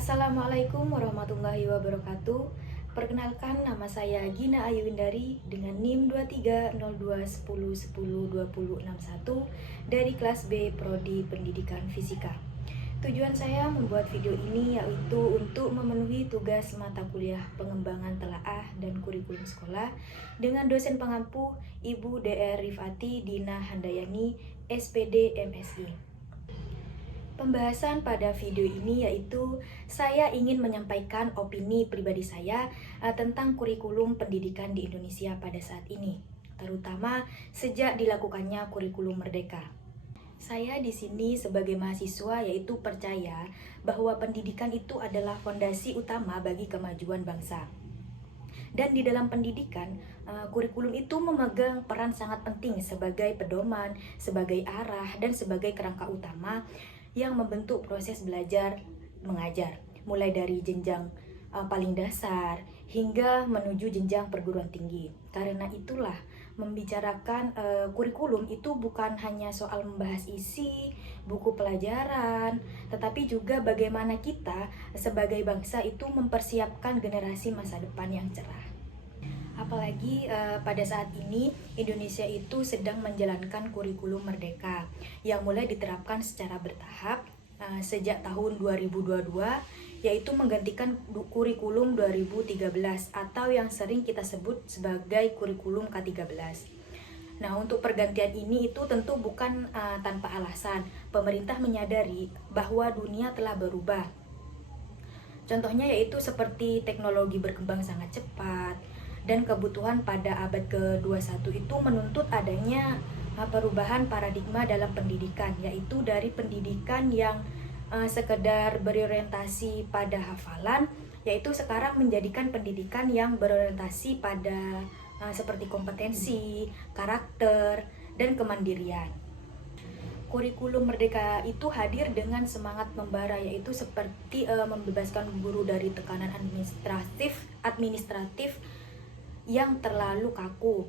Assalamualaikum warahmatullahi wabarakatuh. Perkenalkan, nama saya Gina Ayu Windari dengan NIM 230210102061 dari kelas B Prodi Pendidikan Fisika. Tujuan saya membuat video ini yaitu untuk memenuhi tugas mata kuliah pengembangan telaah dan kurikulum sekolah dengan dosen pengampu Ibu Dr. Rifati Dina Handayani, SPD MSI. Pembahasan pada video ini yaitu saya ingin menyampaikan opini pribadi saya tentang kurikulum pendidikan di Indonesia pada saat ini, terutama sejak dilakukannya kurikulum merdeka. Saya di sini sebagai mahasiswa yaitu percaya bahwa pendidikan itu adalah fondasi utama bagi kemajuan bangsa. Dan di dalam pendidikan, kurikulum itu memegang peran sangat penting sebagai pedoman, sebagai arah, dan sebagai kerangka utama yang membentuk proses belajar mengajar, mulai dari jenjang paling dasar hingga menuju jenjang perguruan tinggi. Karena itulah membicarakan kurikulum itu bukan hanya soal membahas isi buku pelajaran, tetapi juga bagaimana kita sebagai bangsa itu mempersiapkan generasi masa depan yang cerah. Apalagi pada saat ini Indonesia itu sedang menjalankan kurikulum merdeka yang mulai diterapkan secara bertahap sejak tahun 2022, yaitu menggantikan kurikulum 2013 atau yang sering kita sebut sebagai kurikulum K13. Nah, untuk pergantian ini itu tentu bukan tanpa alasan. Pemerintah menyadari bahwa dunia telah berubah. Contohnya yaitu seperti teknologi berkembang sangat cepat, dan kebutuhan pada abad ke-21 itu menuntut adanya perubahan paradigma dalam pendidikan, yaitu dari pendidikan yang sekedar berorientasi pada hafalan, yaitu sekarang menjadikan pendidikan yang berorientasi pada seperti kompetensi, karakter, dan kemandirian. Kurikulum merdeka itu hadir dengan semangat membara, yaitu seperti membebaskan guru dari tekanan administratif yang terlalu kaku,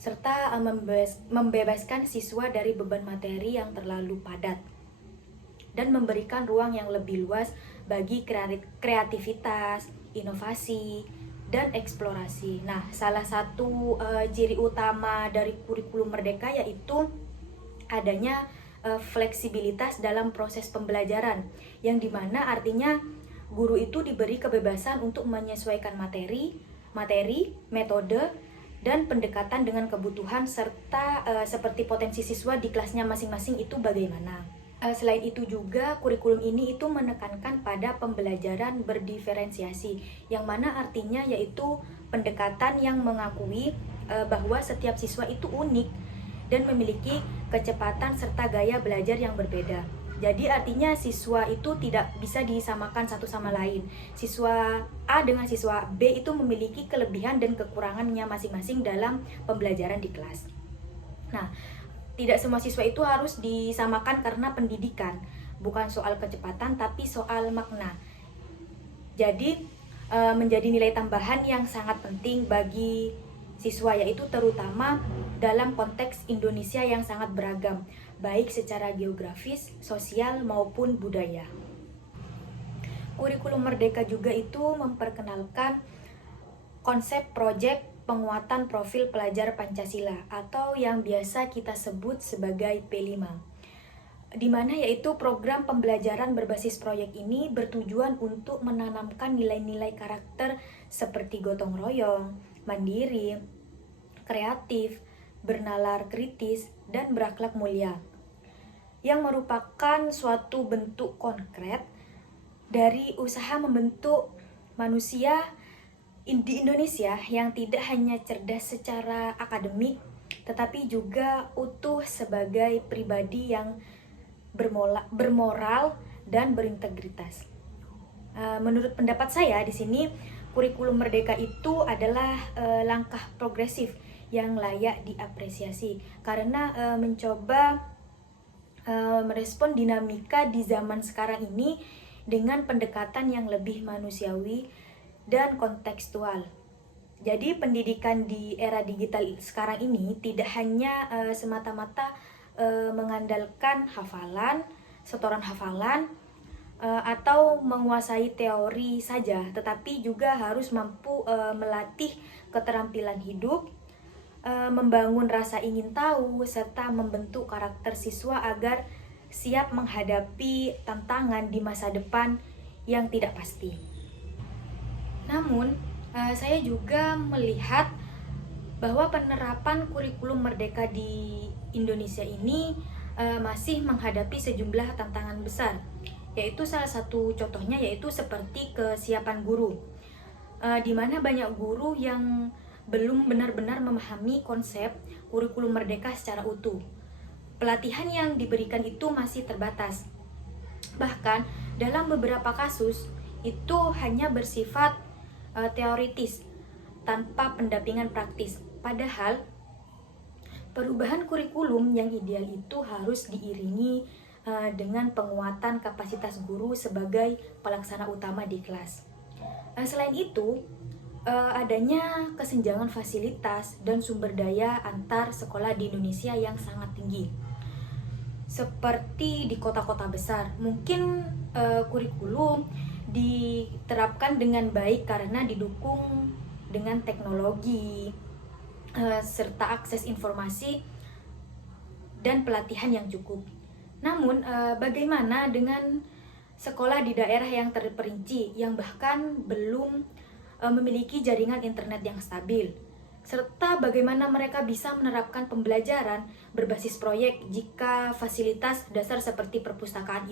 serta membebaskan siswa dari beban materi yang terlalu padat, dan memberikan ruang yang lebih luas bagi kreativitas, inovasi, dan eksplorasi. Nah, salah satu ciri utama dari kurikulum merdeka yaitu adanya fleksibilitas dalam proses pembelajaran, yang dimana artinya guru itu diberi kebebasan untuk menyesuaikan materi, metode, dan pendekatan dengan kebutuhan serta seperti potensi siswa di kelasnya masing-masing itu bagaimana. Selain itu juga kurikulum ini itu menekankan pada pembelajaran berdiferensiasi, yang mana artinya yaitu pendekatan yang mengakui bahwa setiap siswa itu unik dan memiliki kecepatan serta gaya belajar yang berbeda. Jadi artinya siswa itu tidak bisa disamakan satu sama lain. Siswa A dengan siswa B itu memiliki kelebihan dan kekurangannya masing-masing dalam pembelajaran di kelas. Nah, tidak semua siswa itu harus disamakan karena pendidikan. Bukan soal kecepatan tapi soal makna. Jadi menjadi nilai tambahan yang sangat penting bagi siswa, yaitu terutama dalam konteks Indonesia yang sangat beragam, baik secara geografis, sosial, maupun budaya. Kurikulum merdeka juga itu memperkenalkan konsep proyek penguatan profil pelajar Pancasila atau yang biasa kita sebut sebagai P5. Di mana yaitu program pembelajaran berbasis proyek ini bertujuan untuk menanamkan nilai-nilai karakter seperti gotong royong, mandiri, kreatif, bernalar kritis, dan berakhlak mulia, yang merupakan suatu bentuk konkret dari usaha membentuk manusia di Indonesia yang tidak hanya cerdas secara akademik, tetapi juga utuh sebagai pribadi yang bermoral dan berintegritas. Menurut pendapat saya di sini, kurikulum merdeka itu adalah langkah progresif yang layak diapresiasi karena mencoba merespon dinamika di zaman sekarang ini dengan pendekatan yang lebih manusiawi dan kontekstual. Jadi pendidikan di era digital sekarang ini tidak hanya semata-mata mengandalkan hafalan, setoran hafalan, atau menguasai teori saja, tetapi juga harus mampu melatih keterampilan hidup, membangun rasa ingin tahu, serta membentuk karakter siswa agar siap menghadapi tantangan di masa depan yang tidak pasti. Namun, saya juga melihat bahwa penerapan kurikulum merdeka di Indonesia ini masih menghadapi sejumlah tantangan besar, yaitu salah satu contohnya yaitu seperti kesiapan guru, di mana banyak guru yang belum benar-benar memahami konsep kurikulum merdeka secara utuh. Pelatihan yang diberikan itu masih terbatas. Bahkan dalam beberapa kasus itu hanya bersifat teoritis tanpa pendampingan praktis. Padahal perubahan kurikulum yang ideal itu harus diiringi dengan penguatan kapasitas guru sebagai pelaksana utama di kelas. Selain itu, adanya kesenjangan fasilitas dan sumber daya antar sekolah di Indonesia yang sangat tinggi. Seperti di kota-kota besar, mungkin kurikulum diterapkan dengan baik karena didukung dengan teknologi, serta akses informasi dan pelatihan yang cukup. Namun, bagaimana dengan sekolah di daerah yang terperinci, yang bahkan belum memiliki jaringan internet yang stabil, serta bagaimana mereka bisa menerapkan pembelajaran berbasis proyek jika fasilitas dasar seperti perpustakaan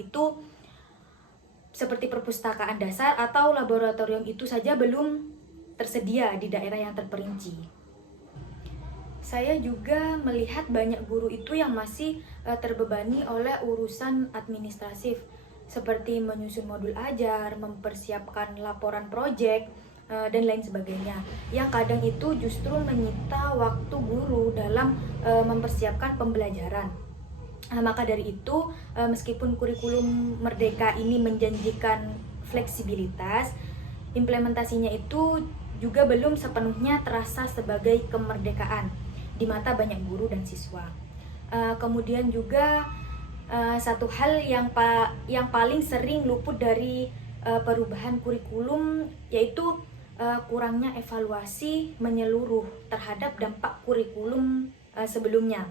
dasar atau laboratorium itu saja belum tersedia di daerah yang terperinci. Saya juga melihat banyak guru itu yang masih terbebani oleh urusan administratif seperti menyusun modul ajar, mempersiapkan laporan proyek, dan lain sebagainya, yang kadang itu justru menyita waktu guru dalam mempersiapkan pembelajaran. Maka dari itu, meskipun kurikulum merdeka ini menjanjikan fleksibilitas, implementasinya itu juga belum sepenuhnya terasa sebagai kemerdekaan di mata banyak guru dan siswa. Kemudian juga satu hal yang paling sering luput dari perubahan kurikulum yaitu kurangnya evaluasi menyeluruh terhadap dampak kurikulum sebelumnya.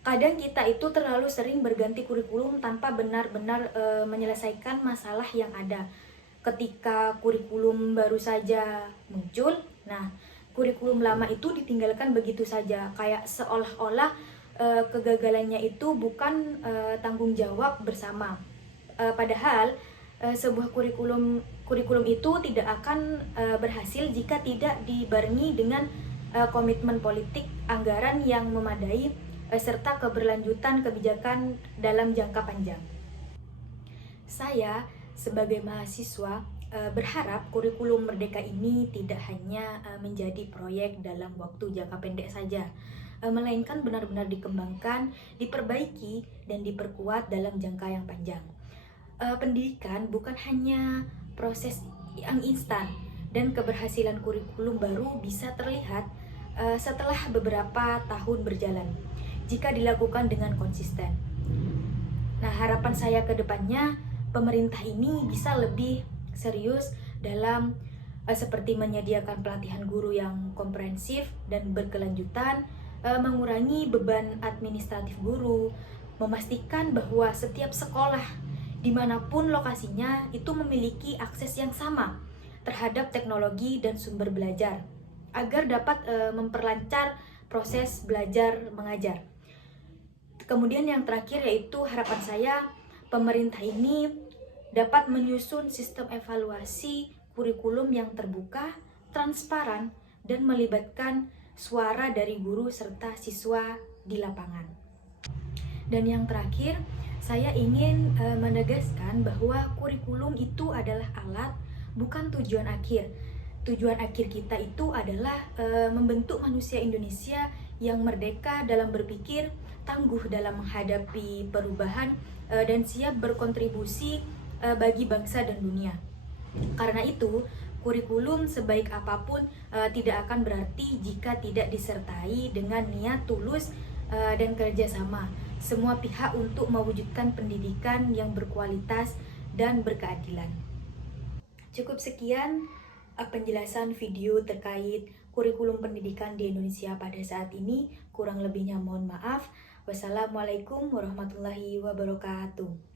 Kadang kita itu terlalu sering berganti kurikulum tanpa benar-benar menyelesaikan masalah yang ada. Ketika kurikulum baru saja muncul, nah kurikulum lama itu ditinggalkan begitu saja, kayak seolah-olah kegagalannya itu bukan tanggung jawab bersama. Padahal sebuah kurikulum itu tidak akan berhasil jika tidak dibarengi dengan komitmen politik, anggaran yang memadai, serta keberlanjutan kebijakan dalam jangka panjang. Saya sebagai mahasiswa berharap kurikulum merdeka ini tidak hanya menjadi proyek dalam waktu jangka pendek saja, melainkan benar-benar dikembangkan, diperbaiki, dan diperkuat dalam jangka yang panjang. Pendidikan bukan hanya proses yang instan, dan keberhasilan kurikulum baru bisa terlihat setelah beberapa tahun berjalan jika dilakukan dengan konsisten. Nah, harapan saya ke depannya, pemerintah ini bisa lebih serius dalam seperti menyediakan pelatihan guru yang komprehensif dan berkelanjutan, mengurangi beban administratif guru, memastikan bahwa setiap sekolah dimanapun lokasinya itu memiliki akses yang sama terhadap teknologi dan sumber belajar agar dapat memperlancar proses belajar mengajar. Kemudian yang terakhir yaitu harapan saya pemerintah ini dapat menyusun sistem evaluasi kurikulum yang terbuka, transparan, dan melibatkan suara dari guru serta siswa di lapangan. Dan yang terakhir, saya ingin menegaskan bahwa kurikulum itu adalah alat, bukan tujuan akhir. Tujuan akhir kita itu adalah membentuk manusia Indonesia yang merdeka dalam berpikir, tangguh dalam menghadapi perubahan, dan siap berkontribusi bagi bangsa dan dunia. Karena itu, kurikulum sebaik apapun tidak akan berarti jika tidak disertai dengan niat tulus dan kerjasama. semua pihak untuk mewujudkan pendidikan yang berkualitas dan berkeadilan. Cukup sekian penjelasan video terkait kurikulum pendidikan di Indonesia pada saat ini. Kurang lebihnya mohon maaf. Wassalamualaikum warahmatullahi wabarakatuh.